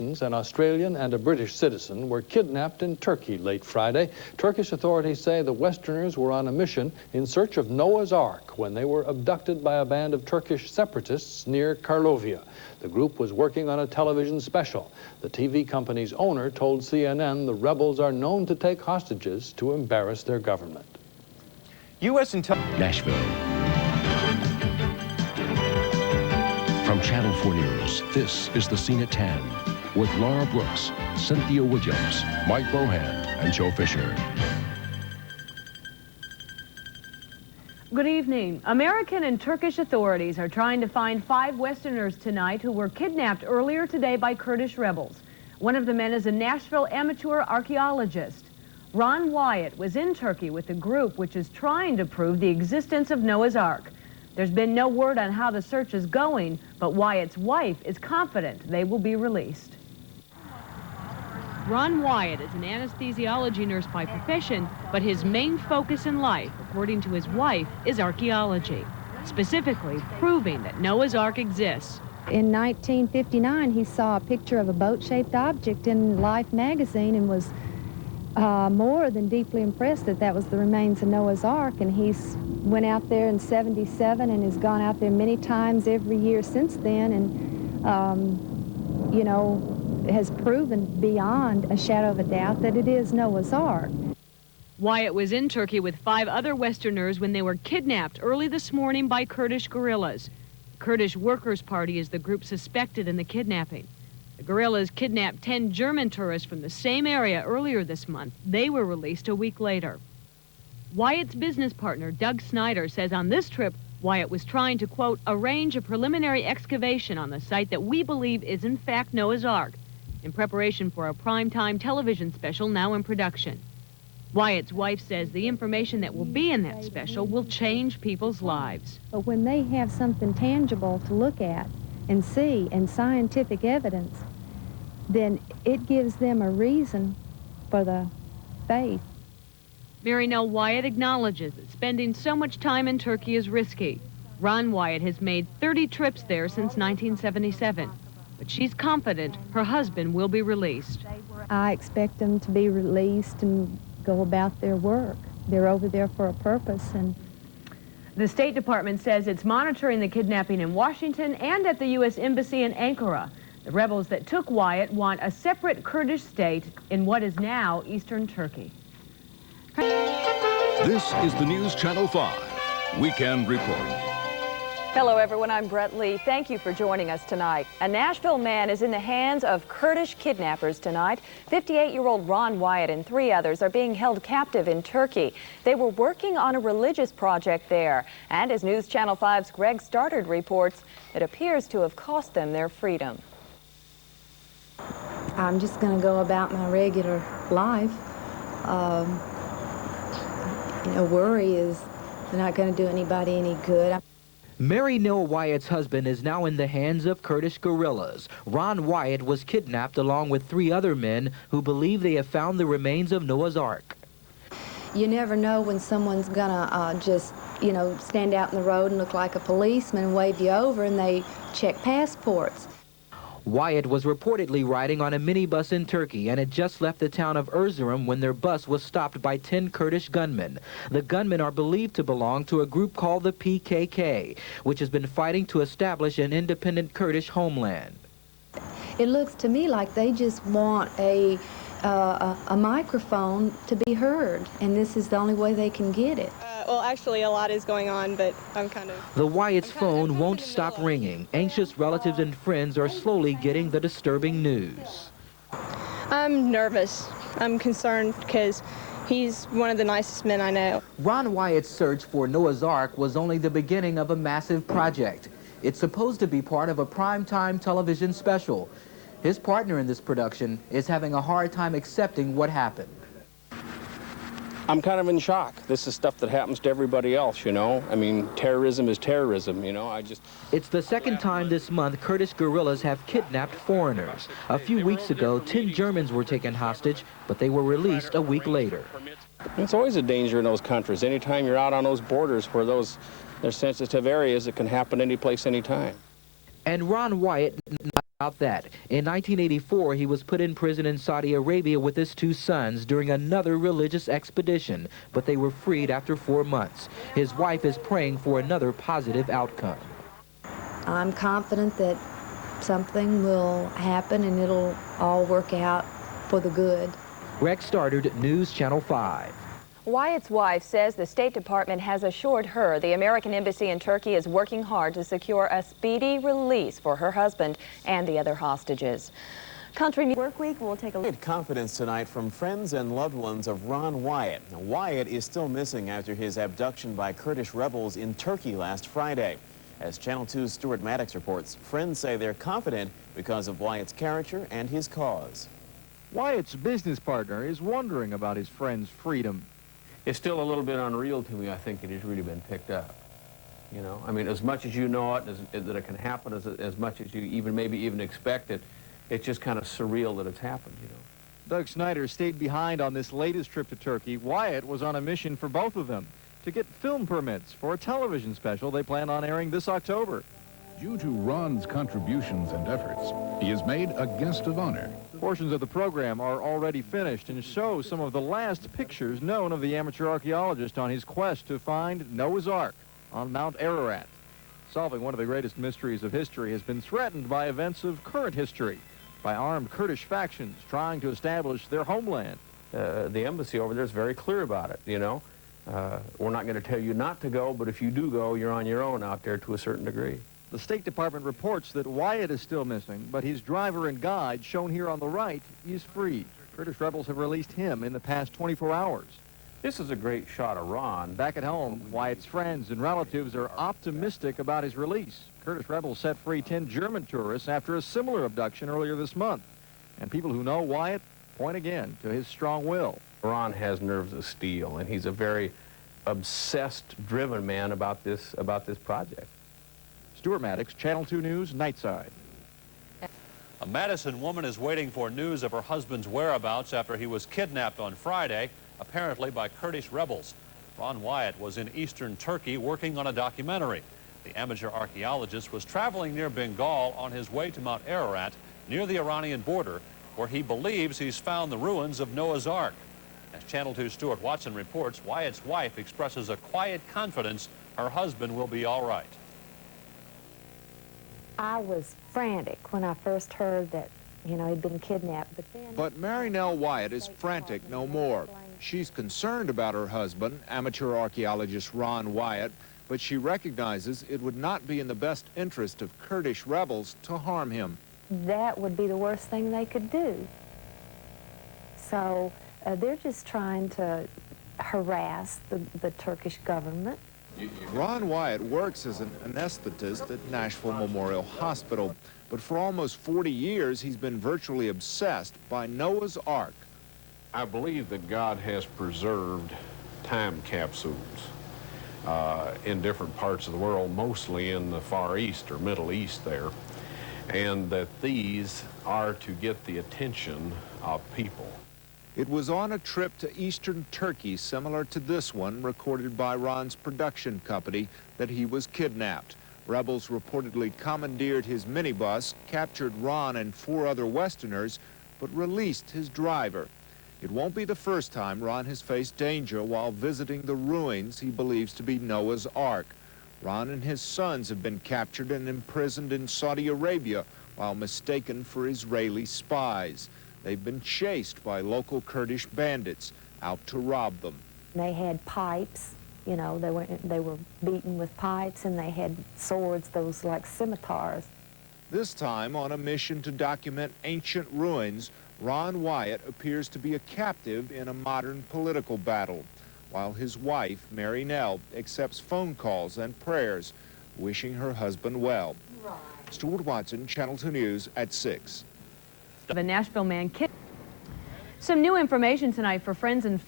An Australian and a British citizen were kidnapped in Turkey late Friday. Turkish authorities say the Westerners were on a mission in search of Noah's Ark when they were abducted by a band of Turkish separatists near Karlovia. The group was working on a television special. The TV company's owner told CNN the rebels are known to take hostages to embarrass their government. U.S. intelligence. Nashville. From Channel 4 News, this is The Scene at 10 with Laura Brooks, Cynthia Williams, Mike Bohan, and Joe Fisher. Good evening. American and Turkish authorities are trying to find 5 Westerners tonight who were kidnapped earlier today by Kurdish rebels. One of the men is a Nashville amateur archaeologist. Ron Wyatt was in Turkey with a group which is trying to prove the existence of Noah's Ark. There's been no word on how the search is going, but Wyatt's wife is confident they will be released. Ron Wyatt is an anesthesiology nurse by profession, but his main focus in life, according to his wife, is archaeology, specifically proving that Noah's Ark exists. In 1959, he saw a picture of a boat-shaped object in Life magazine and was more than deeply impressed that that was the remains of Noah's Ark, and he's went out there in '77 and has gone out there many times every year since then, and you know, has proven beyond a shadow of a doubt that it is Noah's Ark. Wyatt was in Turkey with 5 other Westerners when they were kidnapped early this morning by Kurdish guerrillas. The Kurdish Workers' Party is the group suspected in the kidnapping. The guerrillas kidnapped 10 German tourists from the same area earlier this month. They were released a week later. Wyatt's business partner, Doug Snyder, says on this trip, Wyatt was trying to, quote, arrange a preliminary excavation on the site that we believe is in fact Noah's Ark, in preparation for a primetime television special now in production. Wyatt's wife says the information that will be in that special will change people's lives. But when they have something tangible to look at and see and scientific evidence, then it gives them a reason for the faith. Mary Nell Wyatt acknowledges that spending so much time in Turkey is risky. Ron Wyatt has made 30 trips there since 1977. But she's confident her husband will be released. I expect them to be released and go about their work. They're over there for a purpose. And the State Department says it's monitoring the kidnapping in Washington and at the U.S. Embassy in Ankara. The rebels that took Wyatt want a separate Kurdish state in what is now eastern Turkey. This is the News Channel 5 Weekend Report. Hello, everyone. I'm Brett Lee. Thank you for joining us tonight. A Nashville man is in the hands of Kurdish kidnappers tonight. 58-year-old Ron Wyatt and 3 others are being held captive in Turkey. They were working on a religious project there. And as News Channel 5's Greg Stoddard reports, it appears to have cost them their freedom. I'm just going to go about my regular life. You know, worry is not going to do anybody any good. Mary Nell Wyatt's husband is now in the hands of Kurdish guerrillas. Ron Wyatt was kidnapped along with 3 other men who believe they have found the remains of Noah's Ark. You never know when someone's gonna just, you know, stand out in the road and look like a policeman and wave you over and they check passports. Wyatt was reportedly riding on a minibus in Turkey and had just left the town of Erzurum when their bus was stopped by 10 Kurdish gunmen. The gunmen are believed to belong to a group called the PKK, which has been fighting to establish an independent Kurdish homeland. It looks to me like they just want a microphone to be heard, and this is the only way they can get it. Well, actually, a lot is going on, but I'm The Wyatt's phone won't stop ringing. Anxious relatives and friends are slowly getting the disturbing news. I'm nervous. I'm concerned because he's one of the nicest men I know. Ron Wyatt's search for Noah's Ark was only the beginning of a massive project. It's supposed to be part of a primetime television special. His partner in this production is having a hard time accepting what happened. I'm kind of in shock. This is stuff that happens to everybody else, you know. I mean, terrorism is terrorism, you know. It's the second time this month Kurdish guerrillas have kidnapped foreigners. A few weeks ago, 10 Germans were taken hostage, but they were released a week later. It's always a danger in those countries. Anytime you're out on those borders where they're sensitive areas, it can happen any place, anytime. And Ron Wyatt About that. In 1984, he was put in prison in Saudi Arabia with his 2 sons during another religious expedition, but they were freed after 4 months. His wife is praying for another positive outcome. I'm confident that something will happen and it'll all work out for the good. Greg Stoddard, News Channel 5. Wyatt's wife says the State Department has assured her the American Embassy in Turkey is working hard to secure a speedy release for her husband and the other hostages. Country Work Week, we'll take a look. Confidence tonight from friends and loved ones of Ron Wyatt. Now, Wyatt is still missing after his abduction by Kurdish rebels in Turkey last Friday. As Channel 2's Stuart Maddox reports, friends say they're confident because of Wyatt's character and his cause. Wyatt's business partner is wondering about his friend's freedom. It's still a little bit unreal to me, I think, it has really been picked up. You know, I mean, as much as you know it, that it can happen, as much as you maybe even expect it, it's just kind of surreal that it's happened, you know. Doug Snyder stayed behind on this latest trip to Turkey. Wyatt was on a mission for both of them to get film permits for a television special they plan on airing this October. Due to Ron's contributions and efforts, he is made a guest of honor. Portions of the program are already finished and show some of the last pictures known of the amateur archaeologist on his quest to find Noah's Ark on Mount Ararat. Solving one of the greatest mysteries of history has been threatened by events of current history, by armed Kurdish factions trying to establish their homeland. The embassy over there is very clear about it, you know. We're not going to tell you not to go, but if you do go, you're on your own out there to a certain degree. The State Department reports that Wyatt is still missing, but his driver and guide, shown here on the right, is free. Kurdish rebels have released him in the past 24 hours. This is a great shot of Ron. Back at home, Wyatt's friends and relatives are optimistic about his release. Kurdish rebels set free 10 German tourists after a similar abduction earlier this month. And people who know Wyatt point again to his strong will. Ron has nerves of steel, and he's a very obsessed, driven man about this project. Stuart Maddox, Channel 2 News, Nightside. A Madison woman is waiting for news of her husband's whereabouts after he was kidnapped on Friday, apparently by Kurdish rebels. Ron Wyatt was in eastern Turkey working on a documentary. The amateur archaeologist was traveling near Bengal on his way to Mount Ararat, near the Iranian border, where he believes he's found the ruins of Noah's Ark. As Channel 2's Stuart Watson reports, Wyatt's wife expresses a quiet confidence her husband will be all right. I was frantic when I first heard that, you know, he'd been kidnapped, But Marinelle Wyatt is frantic no more. She's concerned about her husband, amateur archaeologist Ron Wyatt, but she recognizes it would not be in the best interest of Kurdish rebels to harm him. that would be the worst thing they could do. So they're just trying to harass the Turkish government. Ron Wyatt works as an anesthetist at Nashville Memorial Hospital, but for almost 40 years he's been virtually obsessed by Noah's Ark. I believe that God has preserved time capsules in different parts of the world, mostly in the Far East or Middle East there, and that these are to get the attention of people. It was on a trip to eastern Turkey, similar to this one, recorded by Ron's production company, that he was kidnapped. Rebels reportedly commandeered his minibus, captured Ron and 4 other Westerners, but released his driver. It won't be the first time Ron has faced danger while visiting the ruins he believes to be Noah's Ark. Ron and his sons have been captured and imprisoned in Saudi Arabia while mistaken for Israeli spies. They've been chased by local Kurdish bandits out to rob them. They had pipes, you know, they were beaten with pipes, and they had swords, those like scimitars. This time, on a mission to document ancient ruins, Ron Wyatt appears to be a captive in a modern political battle, while his wife, Marinelle, accepts phone calls and prayers, wishing her husband well. Right. Stuart Watson, Channel 2 News at 6. The Nashville Man Some new information tonight for friends and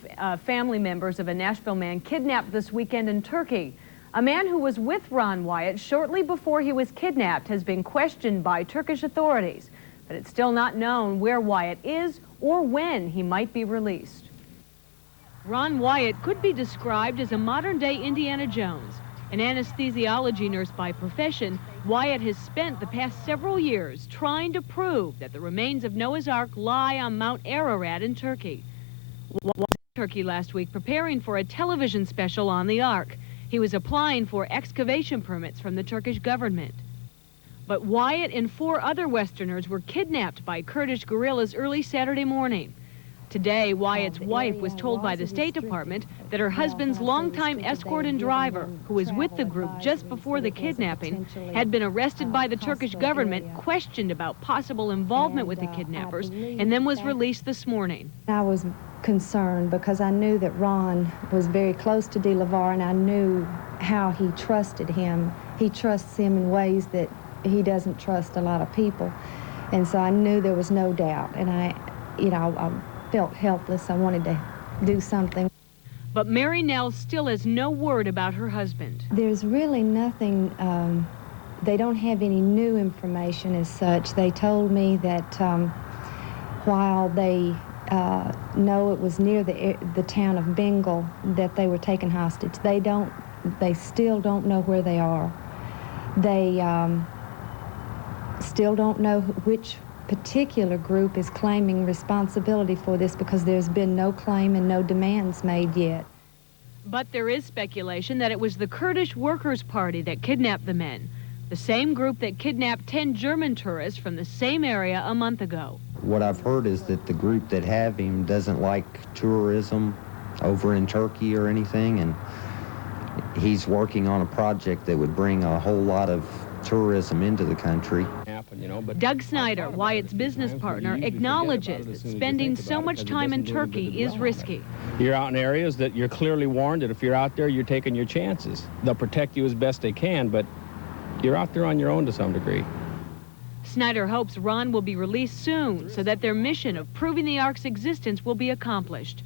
family members of a Nashville man kidnapped this weekend in Turkey. A man who was with Ron Wyatt shortly before he was kidnapped has been questioned by Turkish authorities, but it's still not known where Wyatt is or when he might be released. Ron Wyatt could be described as a modern-day Indiana Jones. An anesthesiology nurse by profession, Wyatt has spent the past several years trying to prove that the remains of Noah's Ark lie on Mount Ararat in Turkey. Wyatt was in Turkey last week preparing for a television special on the Ark. He was applying for excavation permits from the Turkish government. But Wyatt and 4 other Westerners were kidnapped by Kurdish guerrillas early Saturday morning. Today, Wyatt's wife was told by the State Department that her husband's longtime escort and driver, who was with the group just before the kidnapping, had been arrested by the Turkish government, questioned about possible involvement with the kidnappers, and then was released this morning. I was concerned because I knew that Ron was very close to DeLavar, and I knew how he trusted him. He trusts him in ways that he doesn't trust a lot of people. And so I knew there was no doubt, and I felt helpless. I wanted to do something. But Mary Nell still has no word about her husband. There's really nothing, they don't have any new information as such. They told me that while they know it was near the town of Bengal that they were taken hostage, they still don't know where they are. They still don't know which particular group is claiming responsibility for this, because there's been no claim and no demands made yet. But there is speculation that it was the Kurdish Workers' Party that kidnapped the men, the same group that kidnapped 10 German tourists from the same area a month ago. What I've heard is that the group that have him doesn't like tourism over in Turkey or anything, and he's working on a project that would bring a whole lot of tourism into the country. Doug Snyder, Wyatt's business partner, acknowledges that spending so much time in Turkey is risky. You're out in areas that you're clearly warned that if you're out there, you're taking your chances. They'll protect you as best they can, but you're out there on your own to some degree. Snyder hopes Ron will be released soon so that their mission of proving the Ark's existence will be accomplished.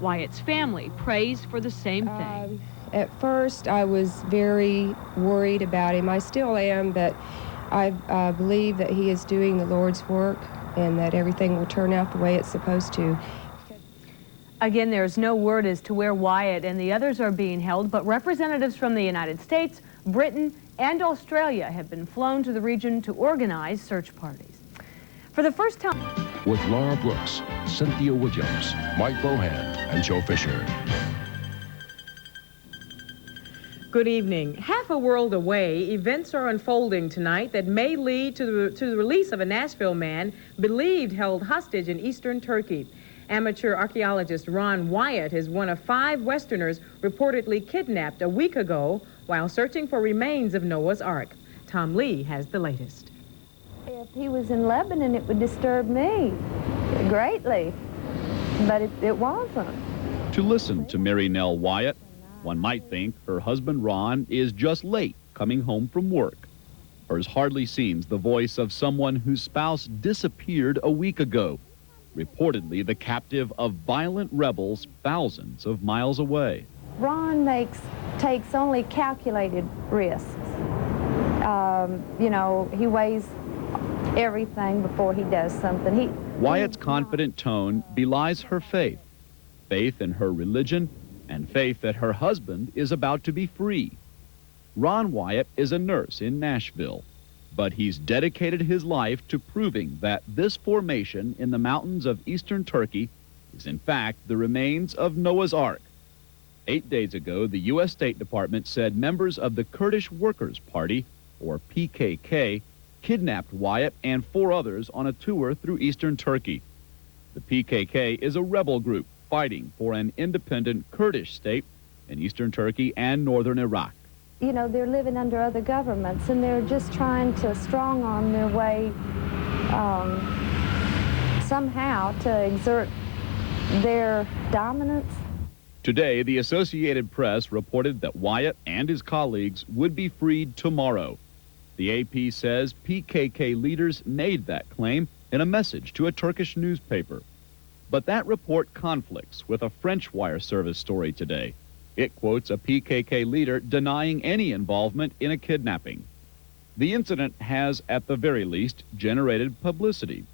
Wyatt's family prays for the same thing. At first, I was very worried about him. I still am, but I believe that he is doing the Lord's work and that everything will turn out the way it's supposed to. Again, there's no word as to where Wyatt and the others are being held, but representatives from the United States, Britain, and Australia have been flown to the region to organize search parties. For the first time... With Laura Brooks, Cynthia Williams, Mike Bohan, and Joe Fisher. Good evening. Half a world away, events are unfolding tonight that may lead to the release of a Nashville man believed held hostage in eastern Turkey. Amateur archaeologist Ron Wyatt is one of 5 Westerners reportedly kidnapped a week ago while searching for remains of Noah's Ark. Tom Lee has the latest. If he was in Lebanon, it would disturb me greatly, but it wasn't. To listen to Mary Nell Wyatt, one might think her husband Ron is just late coming home from work. Hers hardly seems the voice of someone whose spouse disappeared a week ago, reportedly the captive of violent rebels thousands of miles away. Ron takes only calculated risks. He weighs everything before he does something. Wyatt's confident tone belies her faith in her religion, and faith that her husband is about to be free. Ron Wyatt is a nurse in Nashville, but he's dedicated his life to proving that this formation in the mountains of eastern Turkey is in fact the remains of Noah's Ark. 8 days ago, the U.S. State Department said members of the Kurdish Workers' Party, or PKK, kidnapped Wyatt and 4 others on a tour through eastern Turkey. The PKK is a rebel group fighting for an independent Kurdish state in eastern Turkey and northern Iraq. They're living under other governments, and they're just trying to strong-arm their way somehow to exert their dominance. Today, the Associated Press reported that Wyatt and his colleagues would be freed tomorrow. The AP says PKK leaders made that claim in a message to a Turkish newspaper. But that report conflicts with a French wire service story today. It quotes a PKK leader denying any involvement in a kidnapping. The incident has, at the very least, generated publicity,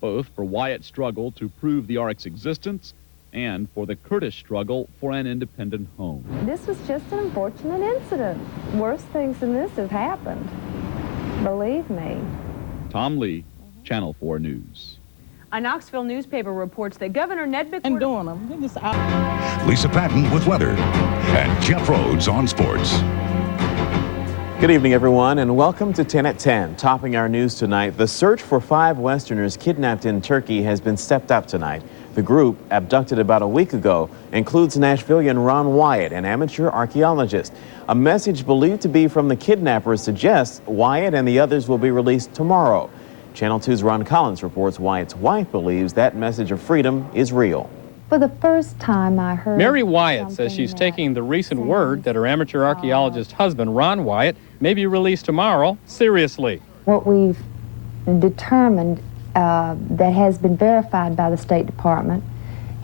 both for Wyatt's struggle to prove the Ark's existence and for the Kurdish struggle for an independent home. This was just an unfortunate incident. Worse things than this have happened. Believe me. Tom Lee, Channel 4 News. A Knoxville newspaper reports that Governor Ned Bickford... And doing them. Lisa Patton with weather. And Jeff Rhodes on sports. Good evening, everyone, and welcome to 10 at 10. Topping our news tonight, the search for 5 Westerners kidnapped in Turkey has been stepped up tonight. The group, abducted about a week ago, includes Nashvilleian Ron Wyatt, an amateur archaeologist. A message believed to be from the kidnappers suggests Wyatt and the others will be released tomorrow. Channel 2's Ron Collins reports Wyatt's wife believes that message of freedom is real. For the first time I heard... Mary Wyatt says she's taking the recent word that her amateur archaeologist husband, Ron Wyatt, may be released tomorrow seriously. What we've determined that has been verified by the State Department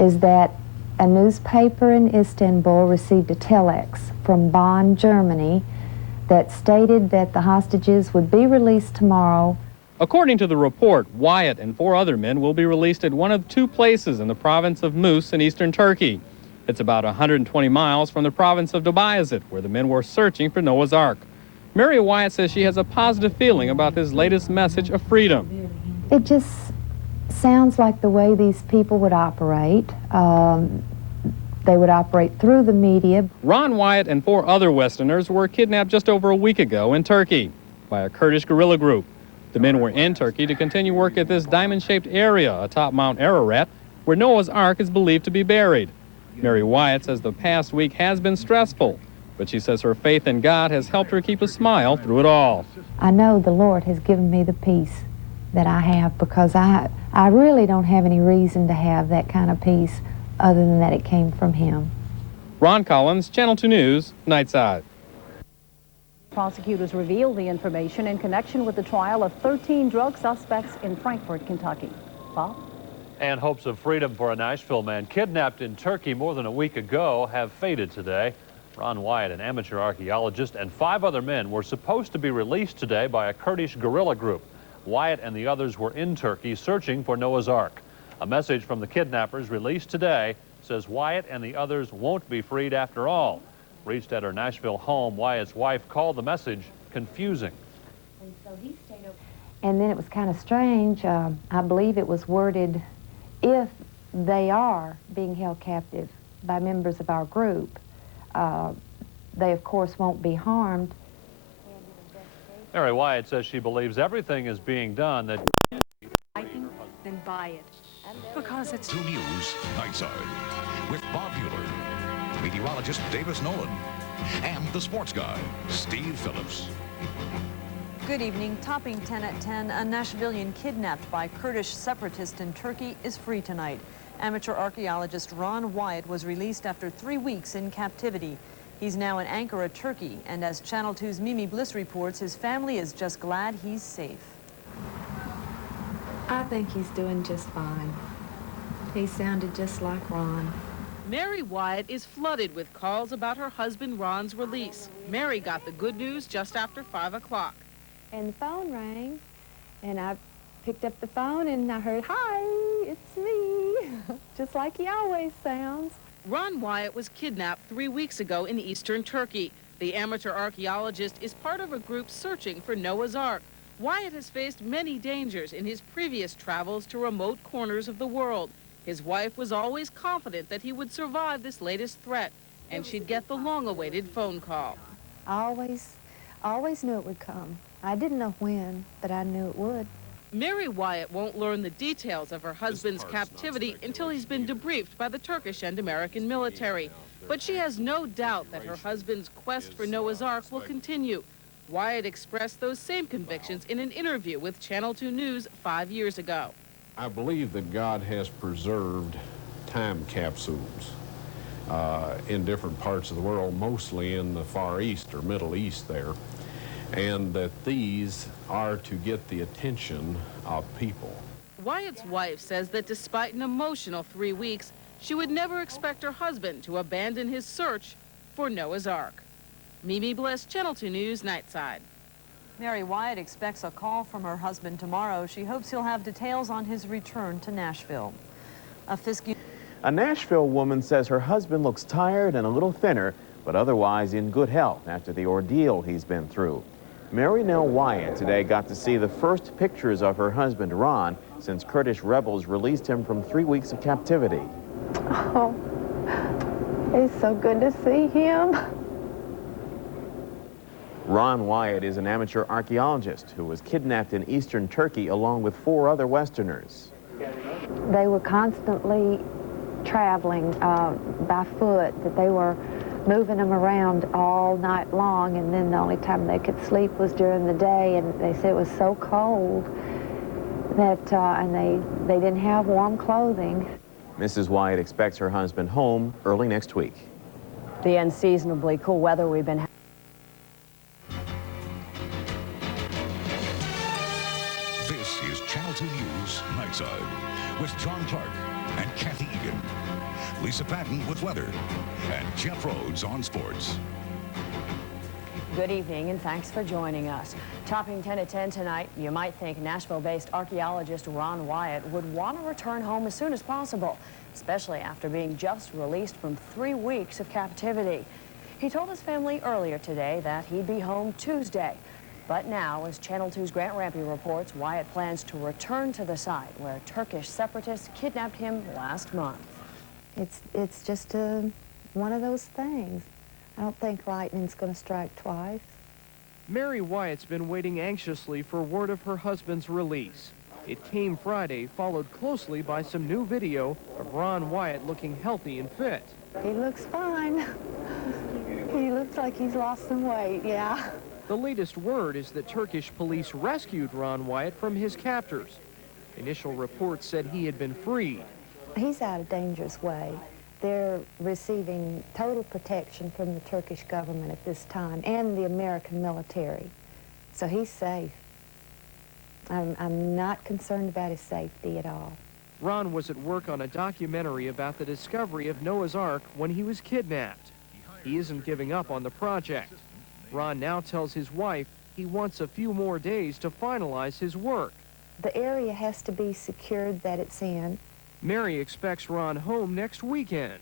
is that a newspaper in Istanbul received a telex from Bonn, Germany, that stated that the hostages would be released tomorrow. According to the report, Wyatt and 4 other men will be released at one of 2 places in the province of Mus in eastern Turkey. It's about 120 miles from the province of Debayazit, where the men were searching for Noah's Ark. Mary Wyatt says she has a positive feeling about this latest message of freedom. It just sounds like the way these people would operate. They would operate through the media. Ron Wyatt and 4 other Westerners were kidnapped just over a week ago in Turkey by a Kurdish guerrilla group. The men were in Turkey to continue work at this diamond-shaped area atop Mount Ararat, where Noah's Ark is believed to be buried. Mary Wyatt says the past week has been stressful, but she says her faith in God has helped her keep a smile through it all. I know the Lord has given me the peace that I have, because I really don't have any reason to have that kind of peace other than that it came from Him. Ron Collins, Channel 2 News, Nightside. Prosecutors revealed the information in connection with the trial of 13 drug suspects in Frankfort, Kentucky. Bob? And hopes of freedom for a Nashville man kidnapped in Turkey more than a week ago have faded today. Ron Wyatt, an amateur archaeologist, and 5 other men were supposed to be released today by a Kurdish guerrilla group. Wyatt and the others were in Turkey searching for Noah's Ark. A message from the kidnappers released today says Wyatt and the others won't be freed after all. Reached at her Nashville home, Wyatt's wife called the message confusing. And then it was kind of strange. I believe it was worded, if they are being held captive by members of our group, they of course won't be harmed. Mary Wyatt says she believes everything is being done that... Then buy it. Because it's... 2 News, Nightside, with Bob Mueller, meteorologist Davis Nolan, and the sports guy, Steve Phillips. Good evening. Topping 10 at 10, a Nashvilleian kidnapped by Kurdish separatists in Turkey is free tonight. Amateur archaeologist Ron Wyatt was released after 3 weeks in captivity. He's now in Ankara, Turkey, and as Channel 2's Mimi Bliss reports, his family is just glad he's safe. I think he's doing just fine. He sounded just like Ron. Mary Wyatt is flooded with calls about her husband Ron's release. Mary got the good news just after 5 o'clock. And the phone rang, and I picked up the phone, and I heard, "Hi, it's me," just like he always sounds. Ron Wyatt was kidnapped 3 weeks ago in eastern Turkey. The amateur archaeologist is part of a group searching for Noah's Ark. Wyatt has faced many dangers in his previous travels to remote corners of the world. His wife was always confident that he would survive this latest threat, and she'd get the long-awaited phone call. I always knew it would come. I didn't know when, but I knew it would. Mary Wyatt won't learn the details of her husband's captivity until he's been debriefed by the Turkish and American military. But she has no doubt that her husband's quest for Noah's Ark will continue. Wyatt expressed those same convictions in an interview with Channel 2 News 5 years ago. I believe that God has preserved time capsules in different parts of the world, mostly in the Far East or Middle East there, and that these are to get the attention of people. Wyatt's wife says that despite an emotional 3 weeks, she would never expect her husband to abandon his search for Noah's Ark. Mimi Bliss, Channel 2 News, Nightside. Mary Wyatt expects a call from her husband tomorrow. She hopes he'll have details on his return to Nashville. A Nashville woman says her husband looks tired and a little thinner, but otherwise in good health after the ordeal he's been through. Mary Nell Wyatt today got to see the first pictures of her husband, Ron, since Kurdish rebels released him from 3 weeks of captivity. Oh, it's so good to see him. Ron Wyatt is an amateur archaeologist who was kidnapped in eastern Turkey along with 4 other Westerners. They were constantly traveling by foot, that they were moving them around all night long, and then the only time they could sleep was during the day, and they said it was so cold that, and they didn't have warm clothing. Mrs. Wyatt expects her husband home early next week. The unseasonably cool weather we've been having. This is Channel 2 News Nightside with John Clark and Kathy Egan. Lisa Patton with weather, and Jeff Rhodes on sports. Good evening, and thanks for joining us. Topping 10 at 10 tonight, you might think Nashville-based archaeologist Ron Wyatt would want to return home as soon as possible, especially after being just released from 3 weeks of captivity. He told his family earlier today that he'd be home Tuesday. But now, as Channel 2's Grant Rampey reports, Wyatt plans to return to the site where Turkish separatists kidnapped him last month. It's just one of those things. I don't think lightning's going to strike twice. Mary Wyatt's been waiting anxiously for word of her husband's release. It came Friday, followed closely by some new video of Ron Wyatt looking healthy and fit. He looks fine. He looks like he's lost some weight, yeah. The latest word is that Turkish police rescued Ron Wyatt from his captors. Initial reports said he had been freed. He's out of dangerous way. They're receiving total protection from the Turkish government at this time and the American military. So he's safe. I'm not concerned about his safety at all. Ron was at work on a documentary about the discovery of Noah's Ark when he was kidnapped. He isn't giving up on the project. Ron now tells his wife he wants a few more days to finalize his work. The area has to be secured that it's in. Mary expects Ron home next weekend,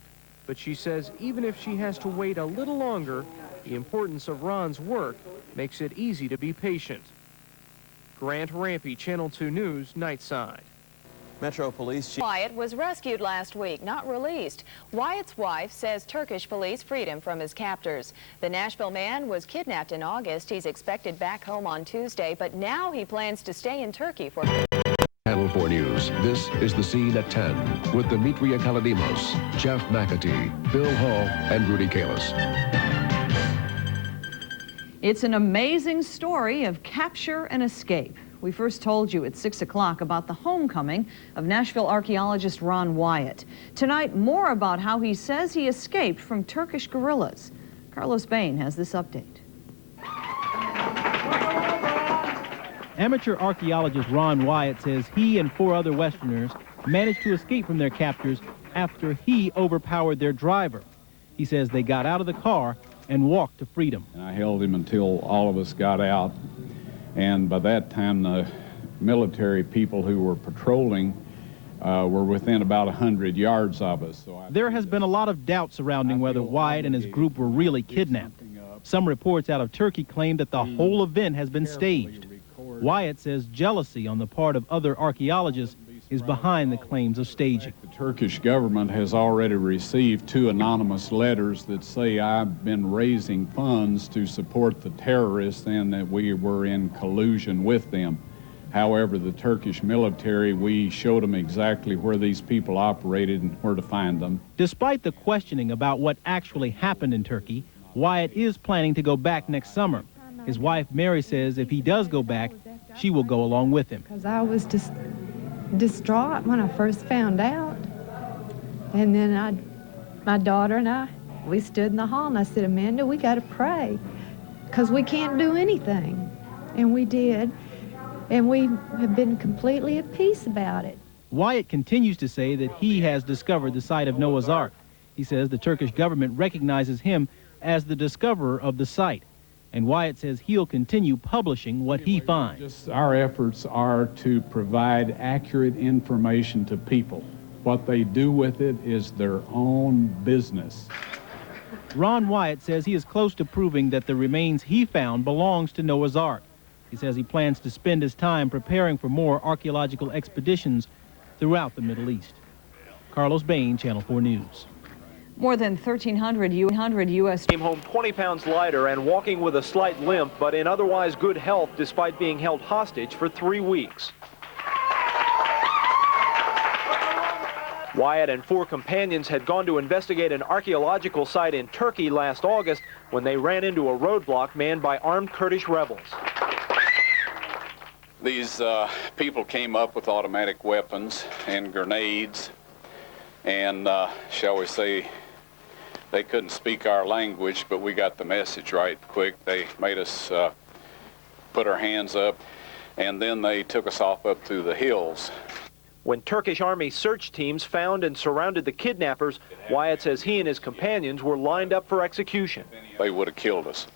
but she says even if she has to wait a little longer, the importance of Ron's work makes it easy to be patient. Grant Rampey, Channel 2 News, Nightside. Metro Police Chief Wyatt was rescued last week, not released. Wyatt's wife says Turkish police freed him from his captors. The Nashville Man was kidnapped in August. He's expected back home on Tuesday, but now he plans to stay in Turkey for... Channel 4 News. This is The Scene at 10 with Demetria Kaladimos, Jeff McAtee, Bill Hall, and Rudy Kalis. It's an amazing story of capture and escape. We first told you at 6 o'clock about the homecoming of Nashville archaeologist Ron Wyatt. Tonight, more about how he says he escaped from Turkish guerrillas. Carlos Bain has this update. Amateur archaeologist Ron Wyatt says he and 4 other Westerners managed to escape from their captors after he overpowered their driver. He says they got out of the car and walked to freedom. And I held him until all of us got out. And by that time, the military people who were patrolling were within about 100 yards of us. There has been a lot of doubt surrounding whether Wyatt and his group were really kidnapped. Some reports out of Turkey claim that the whole event has been staged. Wyatt says jealousy on the part of other archaeologists is behind the claims of staging. The Turkish government has already received 2 anonymous letters that say I've been raising funds to support the terrorists and that we were in collusion with them. However, the Turkish military, we showed them exactly where these people operated and where to find them. Despite the questioning about what actually happened in Turkey, Wyatt is planning to go back next summer. His wife, Mary, says if he does go back, she will go along with him. Because I was just distraught when I first found out. And then my daughter and I, we stood in the hall and I said, Amanda, we got to pray because we can't do anything. And we did. And we have been completely at peace about it. Wyatt continues to say that he has discovered the site of Noah's Ark. He says the Turkish government recognizes him as the discoverer of the site. And Wyatt says he'll continue publishing what he finds. Our efforts are to provide accurate information to people. What they do with it is their own business. Ron Wyatt says he is close to proving that the remains he found belongs to Noah's Ark. He says he plans to spend his time preparing for more archaeological expeditions throughout the Middle East. Carlos Bain, Channel 4 News. More than 1,300 U.S. Came home 20 pounds lighter and walking with a slight limp, but in otherwise good health despite being held hostage for 3 weeks. Wyatt and 4 companions had gone to investigate an archaeological site in Turkey last August when they ran into a roadblock manned by armed Kurdish rebels. These people came up with automatic weapons and grenades, and shall we say, they couldn't speak our language, but we got the message right quick. They made us put our hands up, and then they took us off up through the hills. When Turkish army search teams found and surrounded the kidnappers, Wyatt says he and his companions were lined up for execution. They would have killed us.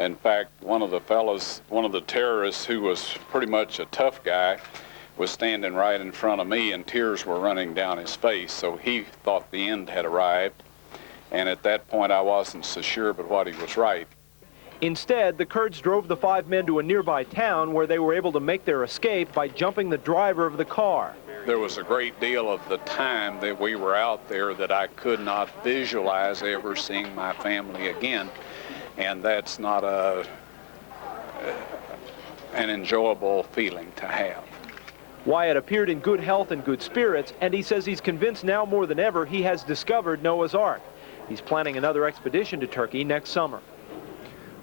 In fact, one of the terrorists, who was pretty much a tough guy, was standing right in front of me, and tears were running down his face, so he thought the end had arrived. And at that point, I wasn't so sure, but what he was right. Instead, the Kurds drove the 5 men to a nearby town where they were able to make their escape by jumping the driver of the car. There was a great deal of the time that we were out there that I could not visualize ever seeing my family again, and that's not an enjoyable feeling to have. Wyatt appeared in good health and good spirits, and he says he's convinced now more than ever he has discovered Noah's Ark. He's planning another expedition to Turkey next summer.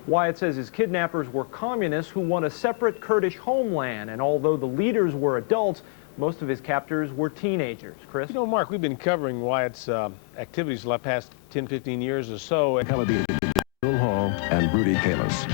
Wyatt says his kidnappers were communists who want a separate Kurdish homeland, and although the leaders were adults, most of his captors were teenagers. Chris? You know, Mark, we've been covering Wyatt's activities the past 10, 15 years or so. Bill Hall and Rudy Kalis.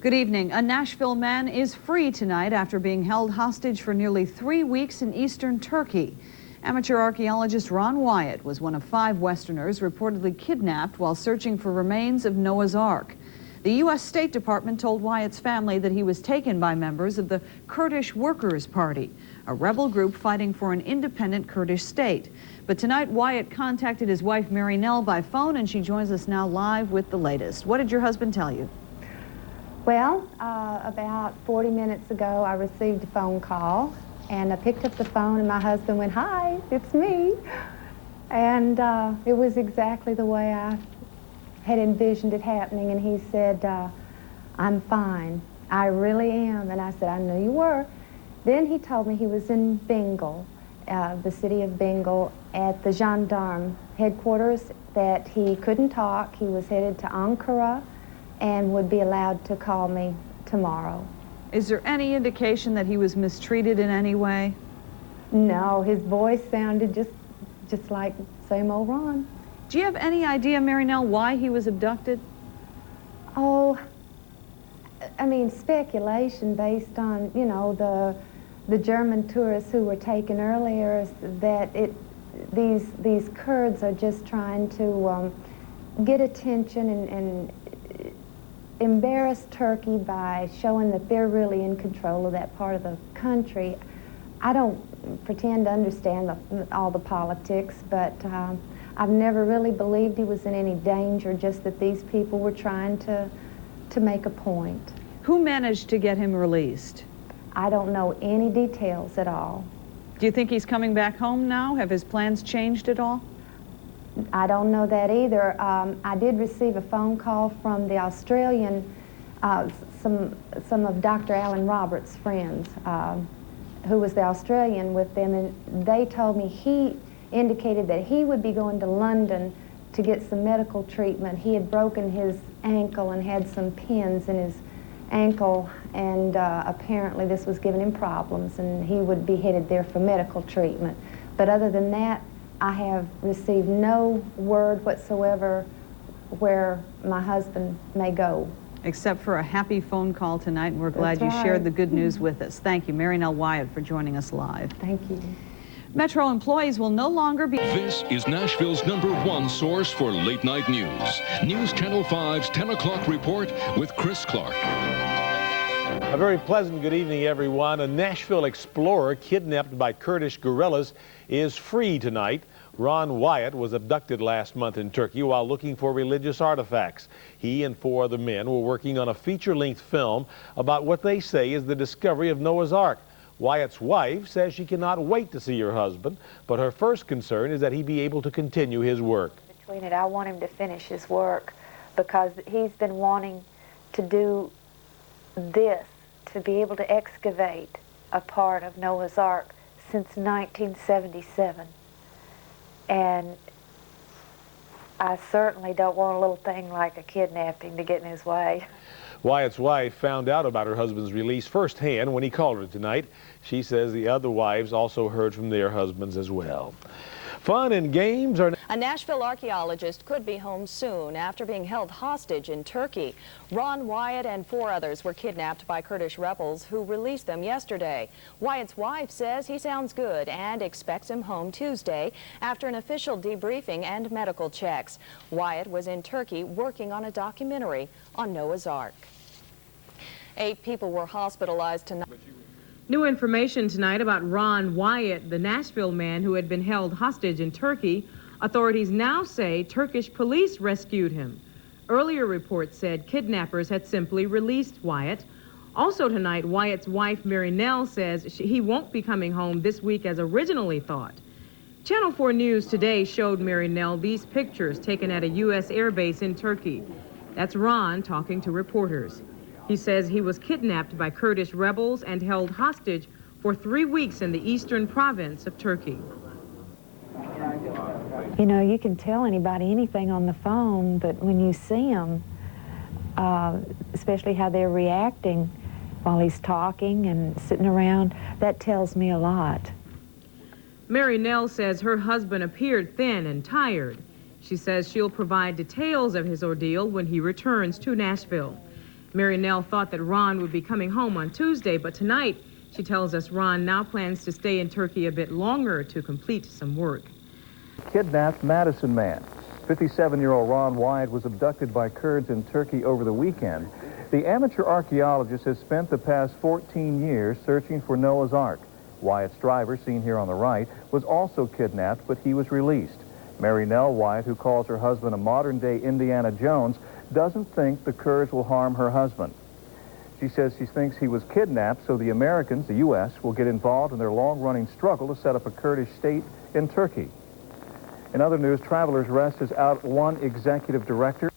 Good evening. A Nashville man is free tonight after being held hostage for nearly 3 weeks in eastern Turkey. Amateur archaeologist Ron Wyatt was one of 5 Westerners reportedly kidnapped while searching for remains of Noah's Ark. The U.S. State Department told Wyatt's family that he was taken by members of the Kurdish Workers' Party, a rebel group fighting for an independent Kurdish state. But tonight, Wyatt contacted his wife, Mary Nell, by phone, and she joins us now live with the latest. What did your husband tell you? Well, about 40 minutes ago, I received a phone call, and I picked up the phone, and my husband went, "Hi, it's me." And it was exactly the way I had envisioned it happening, and he said, "I'm fine. I really am." And I said, "I knew you were." Then he told me he was in Bengal, the city of Bengal, at the gendarme headquarters, that he couldn't talk. He was headed to Ankara and would be allowed to call me tomorrow. Is there any indication that he was mistreated in any way? No, his voice sounded just like same old Ron. Do you have any idea, Mary Nell, why he was abducted? Oh, I mean, speculation based on, you know, the German tourists who were taken earlier, that these Kurds are just trying to get attention and embarrass Turkey by showing that they're really in control of that part of the country. I don't pretend to understand all the politics, but I've never really believed he was in any danger, just that these people were trying to make a point. Who managed to get him released? I don't know any details at all. Do you think he's coming back home now? Have his plans changed at all? I don't know that either. I did receive a phone call from the Australian, some of Dr. Alan Roberts' friends, who was the Australian with them, and they told me he indicated that he would be going to London to get some medical treatment. He had broken his ankle and had some pins in his ankle, and apparently this was giving him problems, and he would be headed there for medical treatment. But other than that, I have received no word whatsoever where my husband may go. Except for a happy phone call tonight, and we're glad you shared the good news with us. Thank you, Mary Nell Wyatt, for joining us live. Thank you. Metro employees will no longer be... This is Nashville's #1 source for late-night news. News Channel 5's 10 o'clock report with Chris Clark. A very pleasant good evening, everyone. A Nashville explorer kidnapped by Kurdish guerrillas is free tonight. Ron Wyatt was abducted last month in Turkey while looking for religious artifacts. He and 4 other men were working on a feature-length film about what they say is the discovery of Noah's Ark. Wyatt's wife says she cannot wait to see her husband, but her first concern is that he be able to continue his work. Between it, I want him to finish his work because he's been wanting to do this, to be able to excavate a part of Noah's Ark since 1977. And I certainly don't want a little thing like a kidnapping to get in his way. Wyatt's wife found out about her husband's release firsthand when he called her tonight. She says the other wives also heard from their husbands as well. Fun and games are... A Nashville archaeologist could be home soon after being held hostage in Turkey. Ron Wyatt and 4 others were kidnapped by Kurdish rebels who released them yesterday. Wyatt's wife says he sounds good and expects him home Tuesday after an official debriefing and medical checks. Wyatt was in Turkey working on a documentary on Noah's Ark. 8 people were hospitalized tonight. New information tonight about Ron Wyatt, the Nashville man who had been held hostage in Turkey. Authorities now say Turkish police rescued him. Earlier reports said kidnappers had simply released Wyatt. Also tonight, Wyatt's wife, Mary Nell, says he won't be coming home this week as originally thought. Channel 4 News today showed Mary Nell these pictures taken at a U.S. air base in Turkey. That's Ron talking to reporters. He says he was kidnapped by Kurdish rebels and held hostage for 3 weeks in the eastern province of Turkey. You know, you can tell anybody anything on the phone, but when you see them, especially how they're reacting while he's talking and sitting around, that tells me a lot. Mary Nell says her husband appeared thin and tired. She says she'll provide details of his ordeal when he returns to Nashville. Mary Nell thought that Ron would be coming home on Tuesday, but tonight she tells us Ron now plans to stay in Turkey a bit longer to complete some work. Kidnapped Madison Man. 57-year-old Ron Wyatt was abducted by Kurds in Turkey over the weekend. The amateur archaeologist has spent the past 14 years searching for Noah's Ark. Wyatt's driver, seen here on the right, was also kidnapped, but he was released. Mary Nell Wyatt, who calls her husband a modern-day Indiana Jones, doesn't think the Kurds will harm her husband. She says she thinks he was kidnapped so the Americans, the U.S., will get involved in their long-running struggle to set up a Kurdish state in Turkey. In other news, Travelers Rest is out 1 executive director.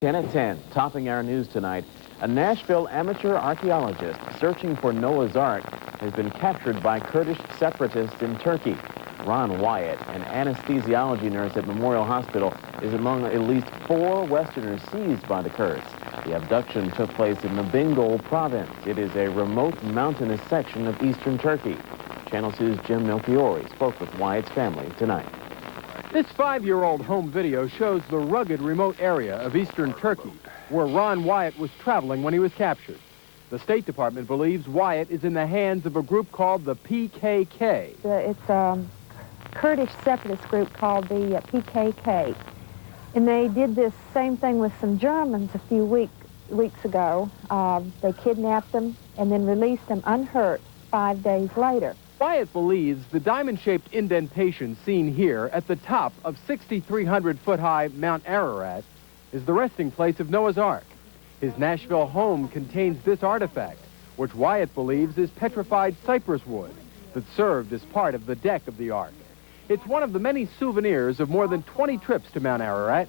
At 10, topping our news tonight, a Nashville amateur archaeologist searching for Noah's Ark has been captured by Kurdish separatists in Turkey. Ron Wyatt, an anesthesiology nurse at Memorial Hospital, is among at least 4 Westerners seized by the Kurds. The abduction took place in the Bingöl province. It is a remote mountainous section of eastern Turkey. Channel 2's Jim Melchiori spoke with Wyatt's family tonight. This 5-year-old home video shows the rugged remote area of eastern Turkey where Ron Wyatt was traveling when he was captured. The State Department believes Wyatt is in the hands of a group called the PKK. It's a Kurdish separatist group called the PKK. And they did this same thing with some Germans a few weeks ago. They kidnapped them and then released them unhurt 5 days later. Wyatt believes the diamond-shaped indentation seen here at the top of 6,300-foot-high Mount Ararat is the resting place of Noah's Ark. His Nashville home contains this artifact, which Wyatt believes is petrified cypress wood that served as part of the deck of the Ark. It's one of the many souvenirs of more than 20 trips to Mount Ararat,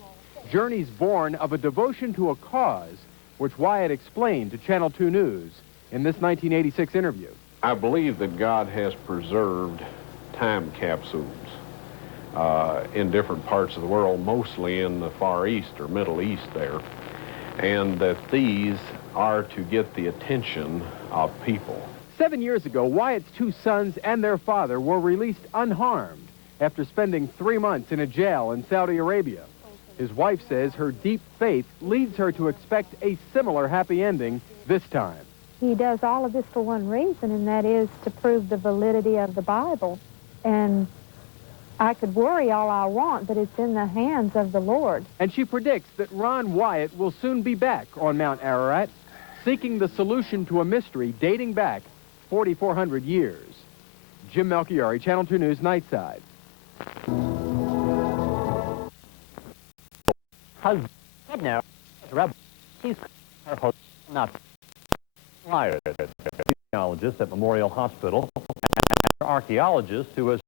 journeys born of a devotion to a cause, which Wyatt explained to Channel 2 News in this 1986 interview. I believe that God has preserved time capsules in different parts of the world, mostly in the Far East or Middle East there, and that these are to get the attention of people. 7 years ago, Wyatt's 2 sons and their father were released unharmed after spending 3 months in a jail in Saudi Arabia. His wife says her deep faith leads her to expect a similar happy ending this time. He does all of this for one reason, and that is to prove the validity of the Bible. And I could worry all I want, but it's in the hands of the Lord. And she predicts that Ron Wyatt will soon be back on Mount Ararat, seeking the solution to a mystery dating back 4,400 years. Jim Melchiori, Channel 2 News, Nightside. Husband kidnapped rebel. He's her host, not Wyatt, archaeologist at Memorial Hospital, and archaeologist who has